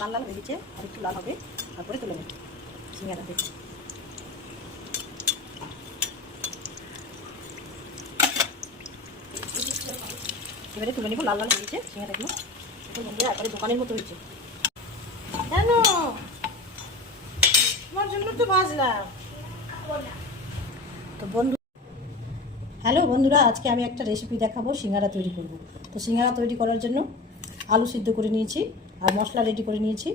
লাল লাল হয়ে গেছে, আর একটু লাল হবে, তারপরে তুলে নেব। সিঙ্গারা দেখছি এবারে তুলে নেব, লাল লাল হয়ে গেছে সিঙ্গারাগুলো এখন বন্ধুরা একবারে দোকানের মতো হয়েছে। কেন তোমার জন্য তো ভাজলাম। তো বন্ধু, হ্যালো বন্ধুরা, আজকে আমি একটা রেসিপি দেখাবো, সিঙ্গারা তৈরি করব। তো সিঙ্গারা তৈরি করার জন্য আলু সিদ্ধ করে নিয়েছি, আর মশলা রেডি করে নিয়েছি,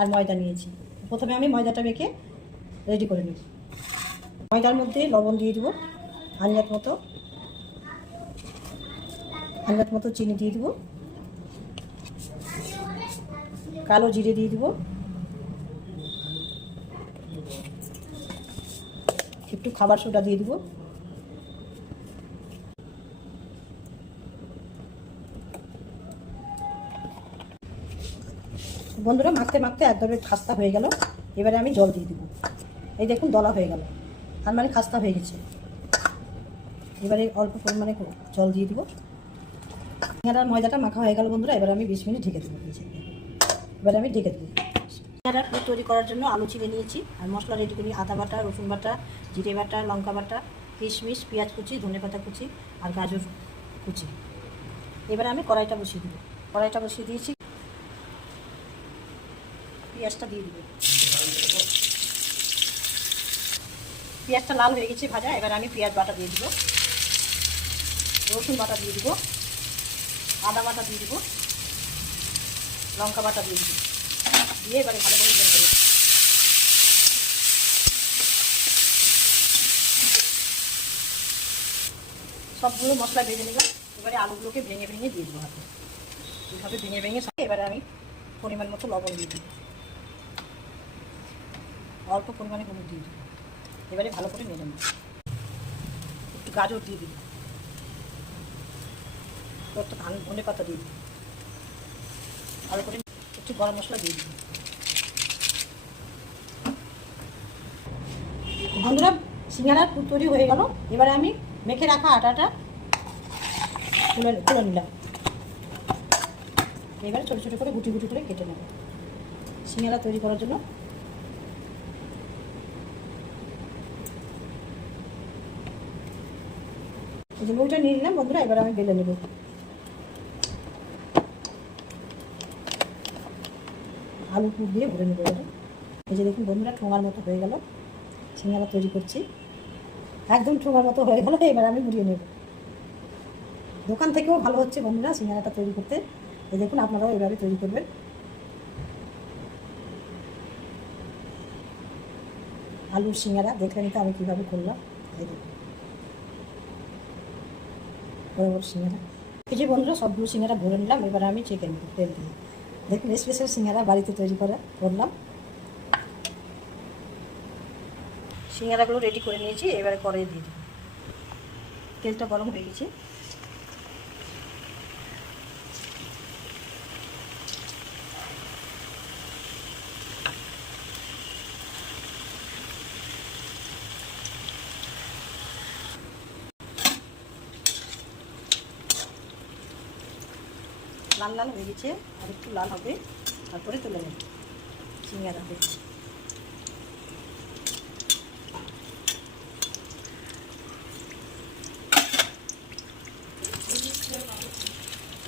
আর ময়দা নিয়েছি। প্রথমে আমি ময়দাটা মেখে রেডি করে নিই ময়দার মধ্যে লবণ দিয়ে দেবো আন্দাজ মতো। আন্দাজ মতো চিনি দিয়ে দেবো। কালো জিরে দিয়ে দেবো। একটু খাবার সোডা দিয়ে দেবো। বন্ধুরা, মাখতে মাখতে একদমই খাস্তা হয়ে গেল। এবারে আমি জল দিয়ে দেবো। এই দেখুন, দলা হয়ে গেল। আর মানে খাস্তা হয়ে গেছে। এবারে অল্প পরিমাণে জল দিয়ে দিব। সিঙ্গারার ময়দাটা মাখা হয়ে গেল বন্ধুরা, এবার আমি বিশ মিনিট ঢেকে দেবো এবারে আমি ঢেকে দেবো। সিঙ্গারার পুর তৈরি করার জন্য আলু চিড়ে নিয়েছি। আর মশলা রেডি করি, আদা বাটা, রসুন বাটা, জিরে বাটা, লঙ্কা বাটা, কিশমিশ, পেঁয়াজ কুচি, ধনে পাতা কুচি, আর গাজর কুচি। এবারে আমি কড়াইটা বসিয়ে দেবো। কড়াইটা বসিয়ে দিয়েছি পেঁয়াজটা দিয়ে দেবো। পেঁয়াজটা লাল হয়ে গেছে ভাজা, এবার আমি পেঁয়াজ বাটা দিয়ে দিব। রসুন বাটা দিয়ে দিব। আদা বাটা দিয়ে দিব। লঙ্কা বাটা দিয়ে দিব। দিয়ে এবারে ভালো করে ভেজে দেবো সবগুলো মশলা ভেজে নিলাম। এবারে আলুগুলোকে ভেঙে ভেঙে দিয়ে দেবো হাতে। এইভাবে ভেঙে ভেঙে এবারে আমি পরিমাণ মতো লবণ দিয়ে দিই অল্প পরিমাণে হলুদ দিয়ে দিই এবারে ভালো করে নেড়ে নেব। একটু গাজর দিয়ে দিই একটু ধান পাতা দিয়ে দিই ভালো করে একটু গরম মশলা দিয়ে দিই বন্ধুরা সিঙ্গারার তৈরি হয়ে গেল। এবারে আমি মেখে রাখা আটাটা তুলে তুলে নিলাম। এবারে ছোটো ছোটো করে গুটি গুটি করে কেটে নেব। সিঙ্গারা তৈরি করার জন্য এই যে বউটা নিয়ে নিলাম, বন্ধুরা, এবার আমি বেলে নেব। আলু পুর দিয়ে ভরে নেব এবারে। এই যে দেখুন বন্ধুরা, ঠোঙার মতো হয়ে গেল। সিঙ্গারা তৈরি করছি। একদম ঠোঙার মতো হয়ে গেল, এবার আমি মুড়িয়ে নেব। দোকান থেকেও ভালো হচ্ছে বন্ধুরা, সিঙ্গারাটা তৈরি করতে। এই দেখুন, আপনারাও এভাবে তৈরি করবেন। আলুর সিঙ্গারা দেখলেন তো আমি কীভাবে করলাম। এই দেখুন। বড় সিঙ্গারা। এই যে বন্ধুরা সবগুলো সিঙ্গারা ভরে নিলাম, এবার আমি চিকেন তেল দিয়ে। দেখুন স্পেশাল সিঙ্গারা বাড়িতে তৈরি করা করলাম সিঙ্গারাগুলো রেডি করে নিয়েছি, এবারে করে দিয়ে দিই তেলটা গরম হয়ে গেছে। লাল লাল হয়ে গেছে, আর একটু লাল হবে। তারপরে তুলে নেব। সিঙ্গারা দেখছি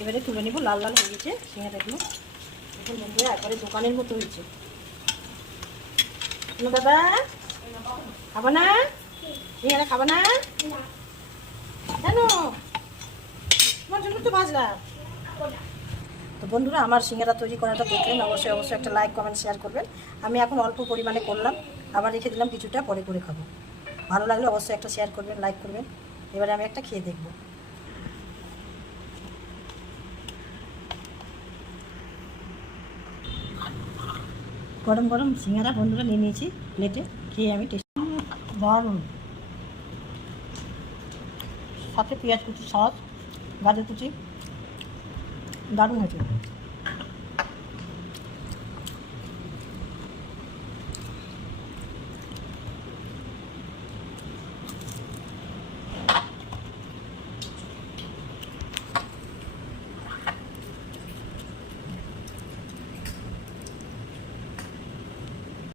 এবারে তুলে নেব, লাল লাল হয়ে গেছে সিঙ্গারাগুলো এখন বন্ধুরা একবারে দোকানের মতো হয়েছে। দাদা খাব না? সিঙ্গারা খাব না? কেন? তোমার জন্য তো ভাজলাম। তো বন্ধুরা, আমার সিঙ্গারা তৈরি করাটা দেখলেন, অবশ্যই অবশ্যই একটা লাইক কমেন্ট শেয়ার করবেন। আমি এখন অল্প পরিমাণে করলাম, আবার রেখে দিলাম, কিছুটা পরে করে খাব। ভালো লাগলে অবশ্যই একটা শেয়ার করবেন লাইক করবেন। এবারে আমি একটা খেয়ে দেখব। গরম গরম সিঙ্গারা বন্ধুরা নিয়ে নিয়েছি প্লেটে খেয়ে আমি টেস্ট দারুণ। সাথে পেঁয়াজ কুচি, সস, গাজর কুচি। দারুণ হয়েছে।